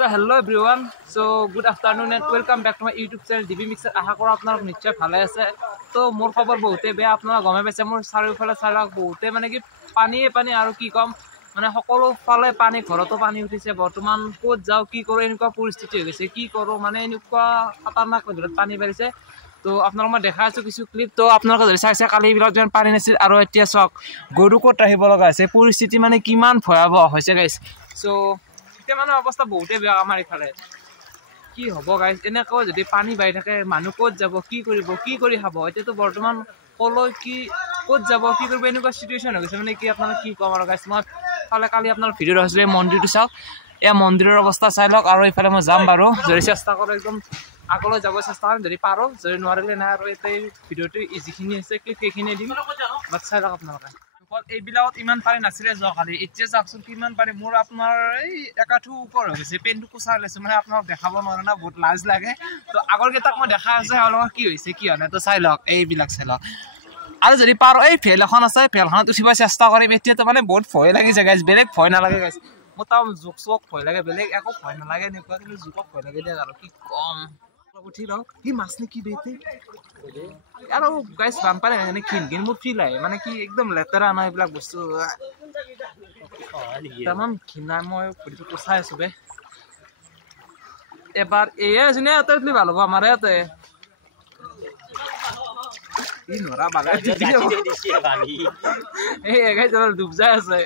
So hello everyone. So good afternoon and welcome back to my YouTube channel DB Mixer. আশা কৰো আপোনালোক নিশ্চয় ভালে আছে। তো মোৰ খবৰ বহুতে বেয়া, আপোনালোক গমে পাইছে মোৰ চাৰিওফালে চালাক বহুতে মানে কি পানী আৰু কি কম মানে সকলো ফালে পানী, ঘৰতো পানী উঠিছে। বৰ্তমান ক'ত যাও কি কৰো এনেকুৱা পৰিস্থিতি হৈ গৈছে, কি কৰো মানে এনেকুৱা খতৰনাক লেভেলত পানী বাঢ়িছে। তো আপোনালোক মই দেখা আছো কিছু ক্লিপ। তো আপোনালোকে যদি চাইছে কালি বিলাক যেন পানী নাছিল আৰু এতিয়া চাওক গৰু ক'ত ৰাখিব লগা হৈছে, পৰিস্থিতি মানে কিমান ভয়াৱহ হৈছে গাইছ। সো মানে অৱস্থা বহুতে বেয়া আমাৰ ইফালে। কি হ'ব গাইজ, এনেকৈ যদি পানী বাঢ়ি থাকে মানুহ ক'ত যাব, কি কৰিব, কি কৰি খাব? এতিয়াতো বৰ্তমান ক'লৈ কি ক'ত যাব, কি কৰিব, এনেকুৱা চিটুৱেশ্যন হৈ গৈছে। মানে কি আপোনালোক কি ক'ম আৰু গাইজ। মই ফালে কালি আপোনাৰ ভিডিঅ' দেখিছিলোঁ এই মন্দিৰটো চাওক, এই মন্দিৰৰ অৱস্থা চাই লওক। আৰু এইফালে মই যাম বাৰু, যদি চেষ্টা কৰোঁ একদম আগলৈ যাব চেষ্টা কৰিম, যদি পাৰোঁ, যদি নোৱাৰিলে নাই আৰু এতিয়া ভিডিঅ'টো যিখিনি আছে ক্লিপ সেইখিনিয়ে দিম, বাট চাই লওক আপোনালোকে। এইবিলাকত ইমান পানী নাছিলে যোৱাকালি, এতিয়া চাওকচোন কিমান পানী। মোৰ আপোনাৰ এই একাঠু ওপৰ হৈ গৈছে, পেনটো কোচাই লৈছো, মানে আপোনাক দেখাব নোৱাৰো না, বহুত লাজ লাগে। তো আগৰ কেইটাক মই দেখা আছে অলপ কি হৈছে কি হোৱা নাই, তো চাই লওক এইবিলাক চাই লওক। আৰু যদি পাৰো এই ভেল এখন আছে, ভেলখনত উঠিব চেষ্টা কৰিম। এতিয়াতো মানে বহুত ভয় লাগিছে গাইজ, বেলেগ ভয় নালাগে গাইজ। মোৰ তাৰ জোক চোক ভয় লাগে, বেলেগ একো ভয় নালাগে এনেকুৱা, কিন্তু জোকক ভয় লাগে দিয়ক। আৰু কি কম, উঠি লওক কি মাছ নেকি বেতে আৰু গাইজ। বানপানী এনে খিন মোৰ ফিল আহে, মানে কি একদম লেতেৰা নহয় এইবিলাক বস্তু, তামান ঘিনাই। মই ভৰিটো কোচাই আছো বে। এবাৰ এয়ে যোনে ইয়াতে উঠলি ভাল হ'ব, আমাৰ ইয়াতে নৰা বাগাই ডুব যাই আছে।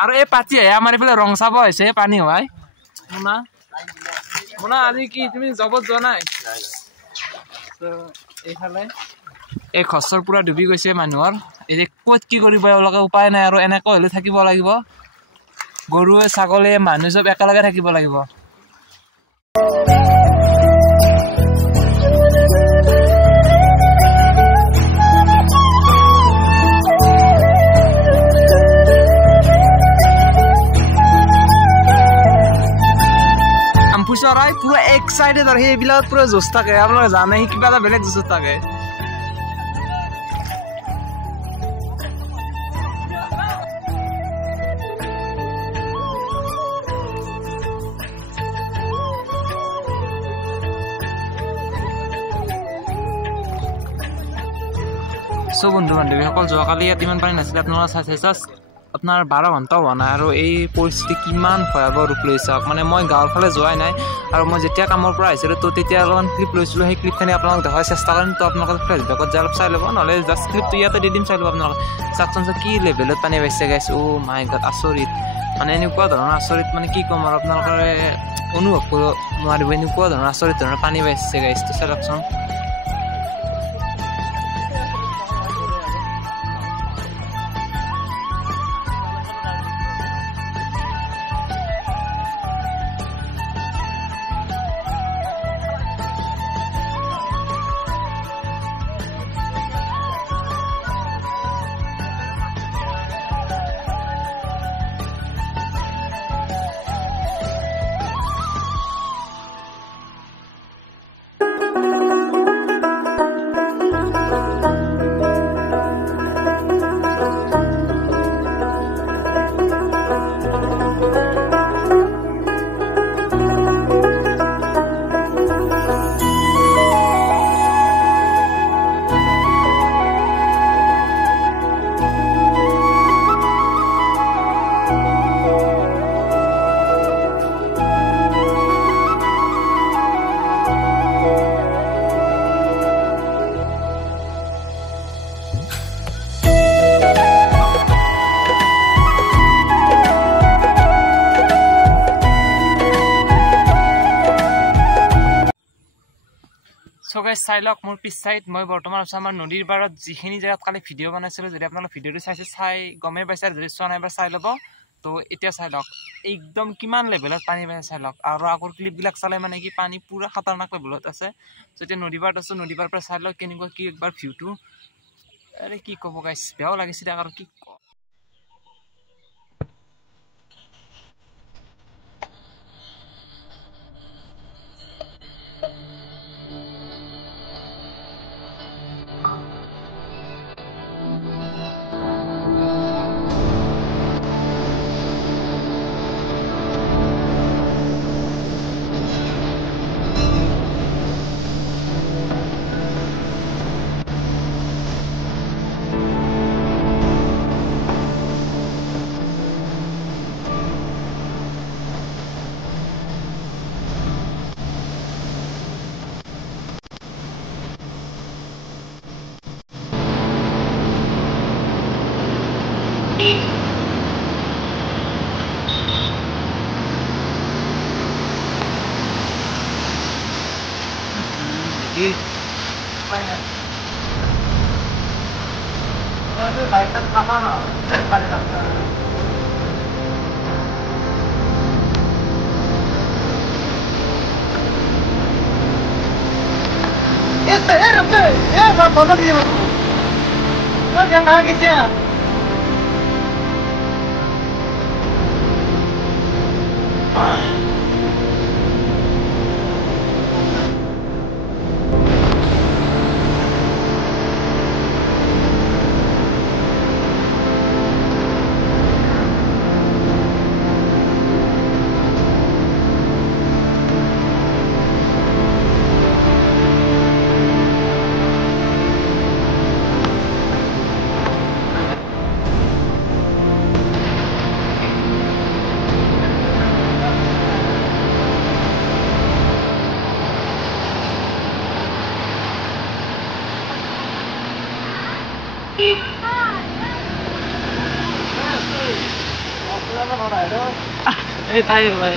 আৰু এই পাতি আহে আমাৰ এইফালে ৰং চাব হৈছে পানী হোৱাই। শুনা শুনা, আজি কি তুমি জবত যোৱা নাই? এইফালে এই খচৰ পুৰা ডুবি গৈছে মানুহৰ। এই যে ক'ত কি কৰিব এওঁলোকে উপায় নাই, আৰু এনেকৈ হ'লে থাকিব লাগিব। গৰুৱে ছাগলীয়ে মানুহ চব একেলগে থাকিব লাগিব। চৰাই পুৰা এক্সাইটেড আৰু সেইবিলাক পুৰা জোচ থাকে। আপোনালোকে জানে সি কিবা এটা বেলেগ জোচত থাকে। চ' বন্ধু বান্ধৱীসকল, যোৱাকালি ইয়াত ইমান পানী নাছিলে, আপোনালোকে চাইছে আপোনাৰ 12 ঘণ্টাও হোৱা নাই, আৰু এই পৰিস্থিতি কিমান ভয়াৱহ ৰূপ লৈছে চাওক। মানে মই গাঁৱৰ ফালে যোৱাই নাই, আৰু মই যেতিয়া কামৰ পৰা আহিছিলোঁ তো তেতিয়া অলপমান ক্লিপ লৈছিলোঁ, সেই ক্লিপখিনি আপোনালোকক দেখাৰ চেষ্টা কৰিম। তো আপোনালোকে ফেচবুকত যাই অলপ চাই ল'ব, নহ'লে জাষ্ট ক্লিপটো ইয়াতে দি দিম, চাই ল'ব আপোনালোকে। চাওকচোন কি লেভেলত পানী বাঢ়িছে গাইছ। অ' মাই গড, আচৰিত মানে এনেকুৱা ধৰণৰ আচৰিত, মানে কি ক'ম আৰু আপোনালোকে অনুভৱ কৰিব নোৱাৰিব, এনেকুৱা ধৰণৰ আচৰিত ধৰণৰ পানী বাঢ়িছে গাইছ। তো চাওকচোন। চ' গাইজ চাই লওক মোৰ পিছ চাইড, মই বৰ্তমান আছোঁ আমাৰ নদীৰ পাৰত, যিখিনি জেগাত কালি ভিডিঅ' বনাইছিলোঁ। যদি আপোনালোকে ভিডিঅ'টো চাইছে চাই গমেই পাইছে, যদি চোৱা নাই এবাৰ চাই ল'ব। তো এতিয়া চাই লওক একদম কিমান লেভেলত পানী বাঢ়ে চাই লওক। আৰু আগৰ ক্লিপবিলাক চালে মানে কি পানী পুৰা খতৰনাক লেভেলত আছে। চ' এতিয়া নদী পাৰত আছোঁ, নদী পাৰৰ পৰা চাই লওক কেনেকুৱা কি একবাৰ ভিউটো। আৰে কি ক'ব গাইজ, বেয়াও লাগিছিলে আৰু কি নেকি বাইকটা থামা না এই তাই ভাই